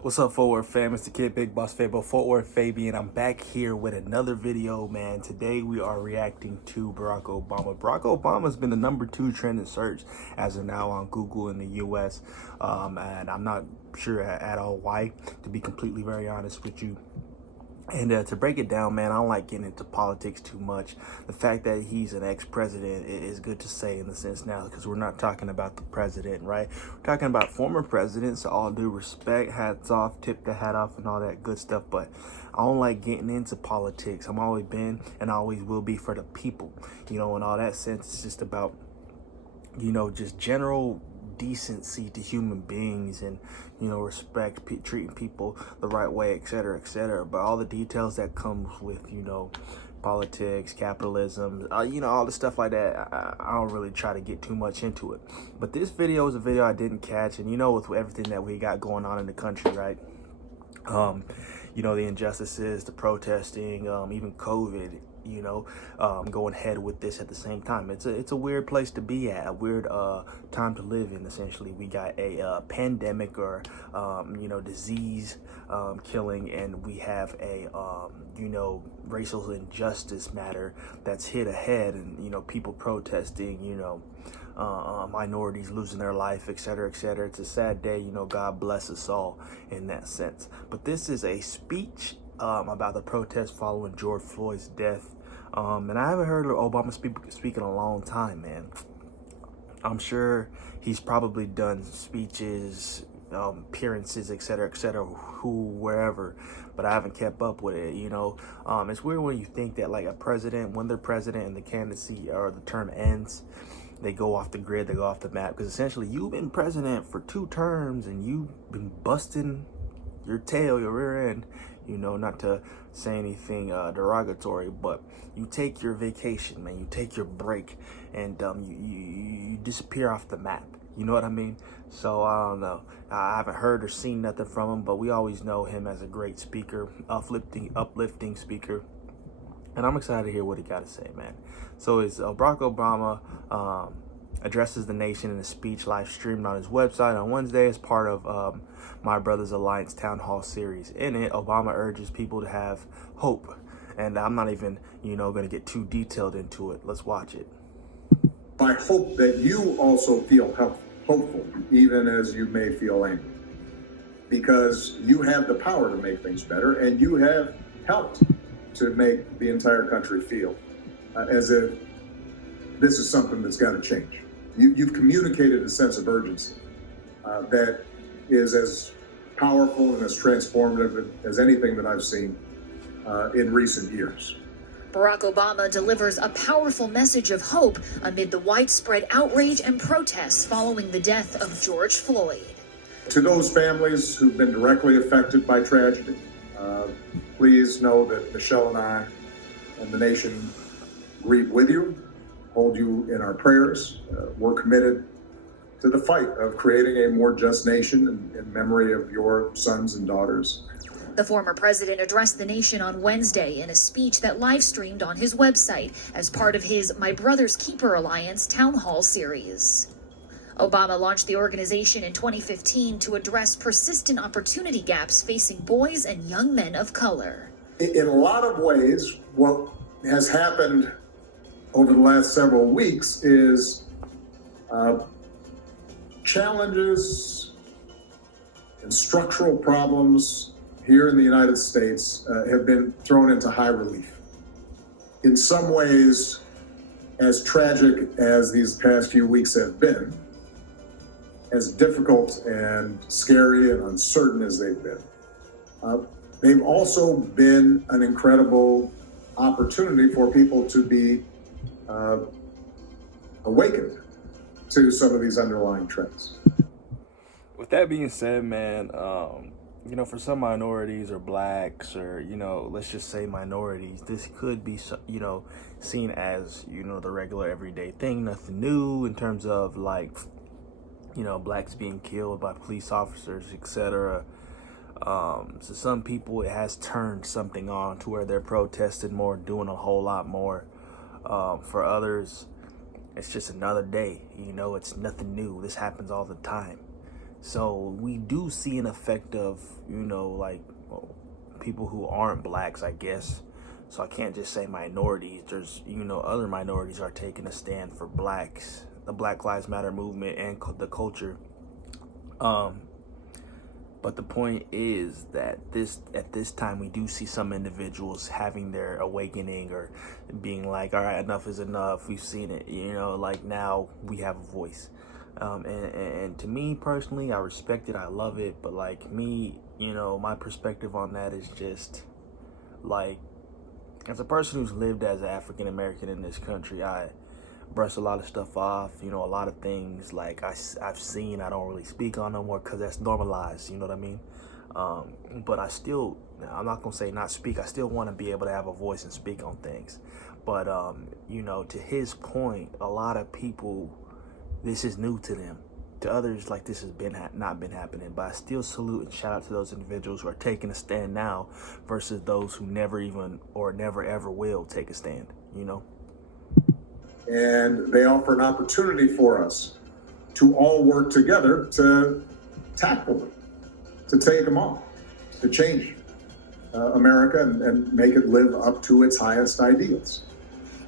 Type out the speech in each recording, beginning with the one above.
What's up, Fort Worth fam? It's the Kid Big Boss Fabo, Fort Worth Fabian. I'm back here with another video, man. Today we are reacting to Barack Obama. Barack Obama's been the #2 trending search as of now on Google in the US. And I'm not sure at all why, to be completely very honest with you. And to break it down, man, I don't like getting into politics too much. The fact that he's an ex-president is good to say in the sense now, because we're not talking about the president, right? We're talking about former presidents. So all due respect, hats off, tip the hat off, and all that good stuff. But I don't like getting into politics. I'm always been and always will be for the people, in all that sense. It's just about, just general decency to human beings and respect, treating people the right way, etc., etc. But all the details that comes with politics, capitalism, all the stuff like that, I don't really try to get too much into it. But this video is a video I didn't catch, and with everything that we got going on in the country, right? The injustices, the protesting, even COVID, going ahead with this at the same time. It's a weird place to be at, a weird time to live in. Essentially, we got a pandemic or disease killing, and we have a racial injustice matter that's hit ahead, and people protesting, minorities losing their life, etc., etc. It's a sad day. God bless us all in that sense. But this is a speech about the protest following George Floyd's death. And I haven't heard Obama speak in a long time, man. I'm sure he's probably done speeches, appearances, etc., etc., wherever, but I haven't kept up with it. It's weird when you think that like a president, when they're president and the candidacy or the term ends, they go off the grid, they go off the map, because essentially you've been president for 2 terms and you've been busting your tail, your rear end, not to say anything derogatory, but you take your vacation, man, you take your break, and you disappear off the map. You know what I mean? So I don't know. I haven't heard or seen nothing from him, but we always know him as a great speaker, uplifting speaker. And I'm excited to hear what he got to say, man. So it's Barack Obama addresses the nation in a speech live streamed on his website on Wednesday as part of My Brothers Alliance Town Hall series. In it, Obama urges people to have hope. And I'm not even, going to get too detailed into it. Let's watch it. I hope that you also feel hopeful, even as you may feel angry, because you have the power to make things better, and you have helped to make the entire country feel as if this is something that's got to change. You've communicated a sense of urgency that is as powerful and as transformative as anything that I've seen in recent years. Barack Obama delivers a powerful message of hope amid the widespread outrage and protests following the death of George Floyd. To those families who've been directly affected by tragedy, please know that Michelle and I and the nation grieve with you, hold you in our prayers. We're committed to the fight of creating a more just nation in memory of your sons and daughters. The former president addressed the nation on Wednesday in a speech that live streamed on his website as part of his My Brother's Keeper Alliance Town Hall series. Obama launched the organization in 2015 to address persistent opportunity gaps facing boys and young men of color. In a lot of ways, what has happened over the last several weeks is challenges and structural problems here in the United States have been thrown into high relief. In some ways, as tragic as these past few weeks have been, as difficult and scary and uncertain as they've been, they've also been an incredible opportunity for people to be awakened to some of these underlying trends. With that being said, man, for some minorities or blacks or, let's just say minorities, this could be, seen as, the regular everyday thing, nothing new in terms of like, blacks being killed by police officers, etc. So some people, it has turned something on to where they're protesting more, doing a whole lot more. For others, it's just another day, it's nothing new. This happens all the time. So we do see an effect of, like, well, people who aren't blacks, I guess. So I can't just say minorities. There's, other minorities are taking a stand for blacks, the Black Lives Matter movement and the culture. But the point is that at this time we do see some individuals having their awakening or being like, all right, enough is enough. We've seen it, like now we have a voice. And to me personally, I respect it. I love it. But like me, my perspective on that is just like, as a person who's lived as an African American in this country, I brush a lot of stuff off. A lot of things like I've seen, I don't really speak on no more because that's normalized. You know what I mean? But I'm not gonna say not speak. I still want to be able to have a voice and speak on things. But to his point, a lot of people, this is new to them. To others, like, this has not been happening. But I still salute and shout out to those individuals who are taking a stand now versus those who never even or never ever will take a stand. And they offer an opportunity for us to all work together to tackle them, to take them on, to change America and make it live up to its highest ideals.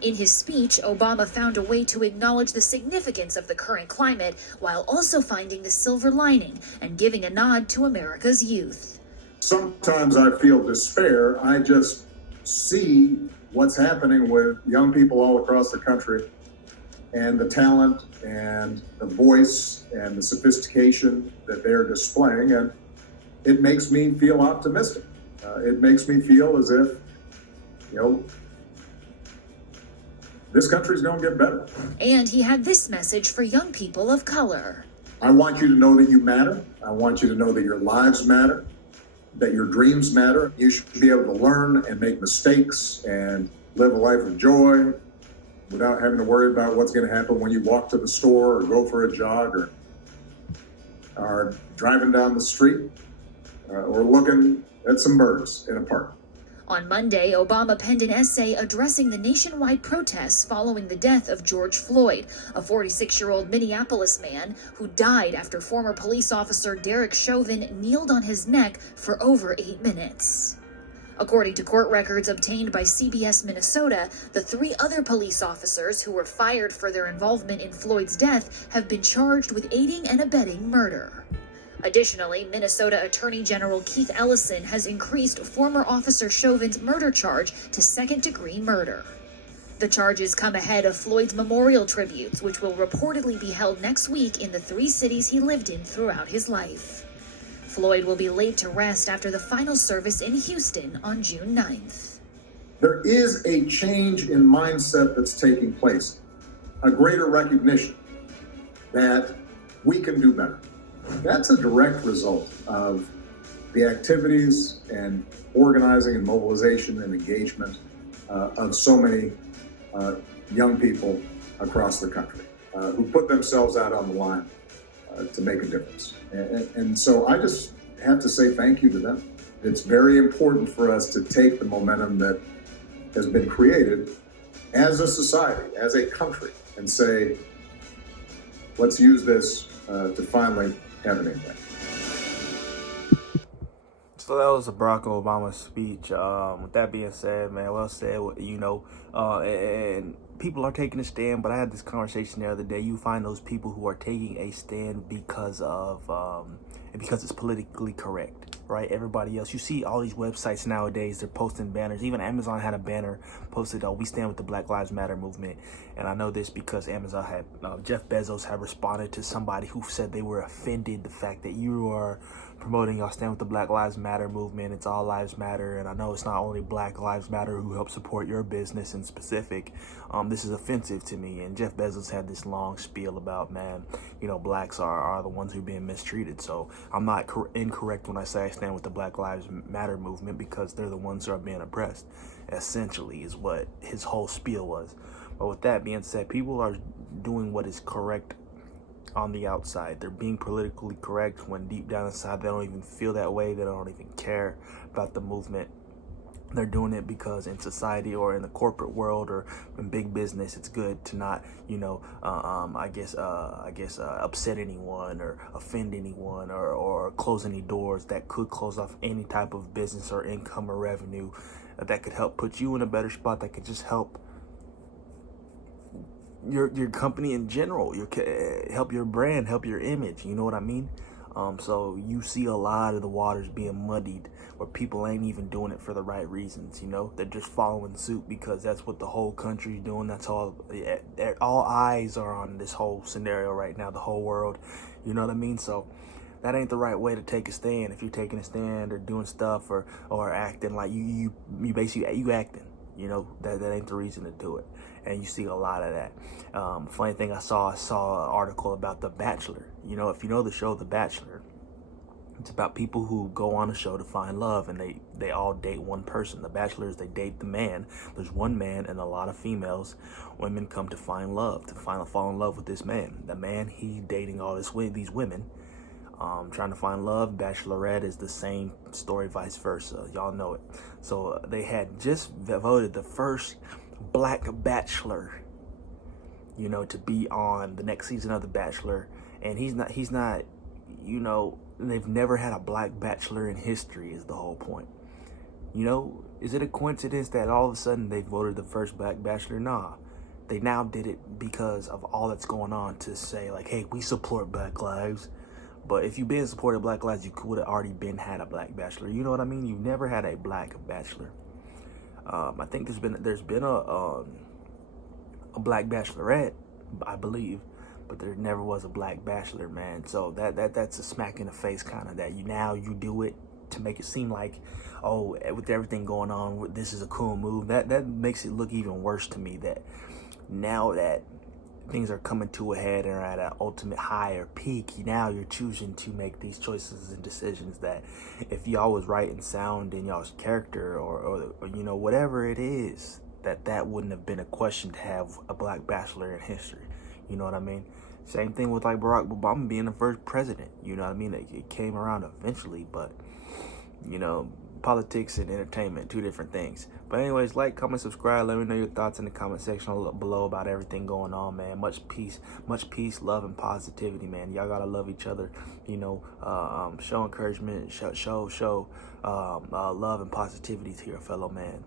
In his speech, Obama found a way to acknowledge the significance of the current climate while also finding the silver lining and giving a nod to America's youth. Sometimes I feel despair. I just see what's happening with young people all across the country and the talent and the voice and the sophistication that they're displaying. And it makes me feel optimistic. It makes me feel as if, this country's going to get better. And he had this message for young people of color. I want you to know that you matter. I want you to know that your lives matter, that your dreams matter. You should be able to learn and make mistakes and live a life of joy without having to worry about what's going to happen when you walk to the store or go for a jog or driving down the street or looking at some birds in a park. On Monday, Obama penned an essay addressing the nationwide protests following the death of George Floyd, a 46-year-old Minneapolis man who died after former police officer Derek Chauvin kneeled on his neck for over 8 minutes. According to court records obtained by CBS Minnesota, the 3 other police officers who were fired for their involvement in Floyd's death have been charged with aiding and abetting murder. Additionally, Minnesota Attorney General Keith Ellison has increased former Officer Chauvin's murder charge to second-degree murder. The charges come ahead of Floyd's memorial tributes, which will reportedly be held next week in the 3 cities he lived in throughout his life. Floyd will be laid to rest after the final service in Houston on June 9th. There is a change in mindset that's taking place, a greater recognition that we can do better. That's a direct result of the activities and organizing and mobilization and engagement of so many young people across the country who put themselves out on the line to make a difference. And so I just have to say thank you to them. It's very important for us to take the momentum that has been created as a society, as a country, and say, let's use this to finally have an impact. So that was a Barack Obama speech. With that being said, man, well said. And people are taking a stand. But I had this conversation the other day. You find those people who are taking a stand because it's politically correct, right? Everybody else, you see all these websites nowadays, they're posting banners. Even Amazon had a banner posted, "We stand with the Black Lives Matter movement." And I know this because Amazon had Jeff Bezos had responded to somebody who said they were offended the fact that you are promoting y'all stand with the Black Lives Matter movement. It's all lives matter. And I know it's not only Black Lives Matter who help support your business in specific. This is offensive to me. And Jeff Bezos had this long spiel about, man, blacks are the ones who are being mistreated. So I'm not incorrect when I say I stand with the Black Lives Matter movement, because they're the ones who are being oppressed, essentially, is what his whole spiel was. But with that being said, people are doing what is correct on the outside. They're being politically correct when deep down inside they don't even feel that way. They don't even care about the movement. They're doing it because in society or in the corporate world or in big business, it's good to not, upset anyone or offend anyone or close any doors that could close off any type of business or income or revenue that could help put you in a better spot, that could just help your company in general, help your brand, help your image. You know what I mean? So you see a lot of the waters being muddied where people ain't even doing it for the right reasons. They're just following suit because that's what the whole country's doing. That's all eyes are on this whole scenario right now, the whole world. You know what I mean? So that ain't the right way to take a stand. If you're taking a stand or doing stuff or acting like you basically you acting, that ain't the reason to do it. And you see a lot of that. Funny thing, I saw an article about The Bachelor. If you know the show The Bachelor, it's about people who go on a show to find love, and they all date one person. The Bachelors, they date the man. There's one man and a lot of females. Women come to find love, to fall in love with this man. The man, he's dating all these women, trying to find love. Bachelorette is the same story, vice versa. Y'all know it. So they had just voted the first black bachelor, to be on the next season of The Bachelor. And he's not, they've never had a black bachelor in history is the whole point. Is it a coincidence that all of a sudden they voted the first black bachelor? Nah. They now did it because of all that's going on to say, like, hey, we support Black Lives. But if you've been supporting Black Lives, you would have already had a black bachelor. You know what I mean? You've never had a black bachelor. I think there's been a black bachelorette, I believe, but there never was a black bachelor, man. So that's a smack in the face, kind of, that you do it to make it seem like, oh, with everything going on, this is a cool move. That makes it look even worse to me, that now that things are coming to a head and are at an ultimate high or peak, now you're choosing to make these choices and decisions that if y'all was right and sound in y'all's character or whatever it is, that wouldn't have been a question to have a black bachelor in history. You know what I mean? Same thing with like Barack Obama being the first president. You know what I mean? It came around eventually, but politics and entertainment, two different things. But anyways, like, comment, subscribe. Let me know your thoughts in the comment section below about everything going on, man. Much peace, love, and positivity, man. Y'all gotta love each other. Show encouragement, show love and positivity to your fellow man.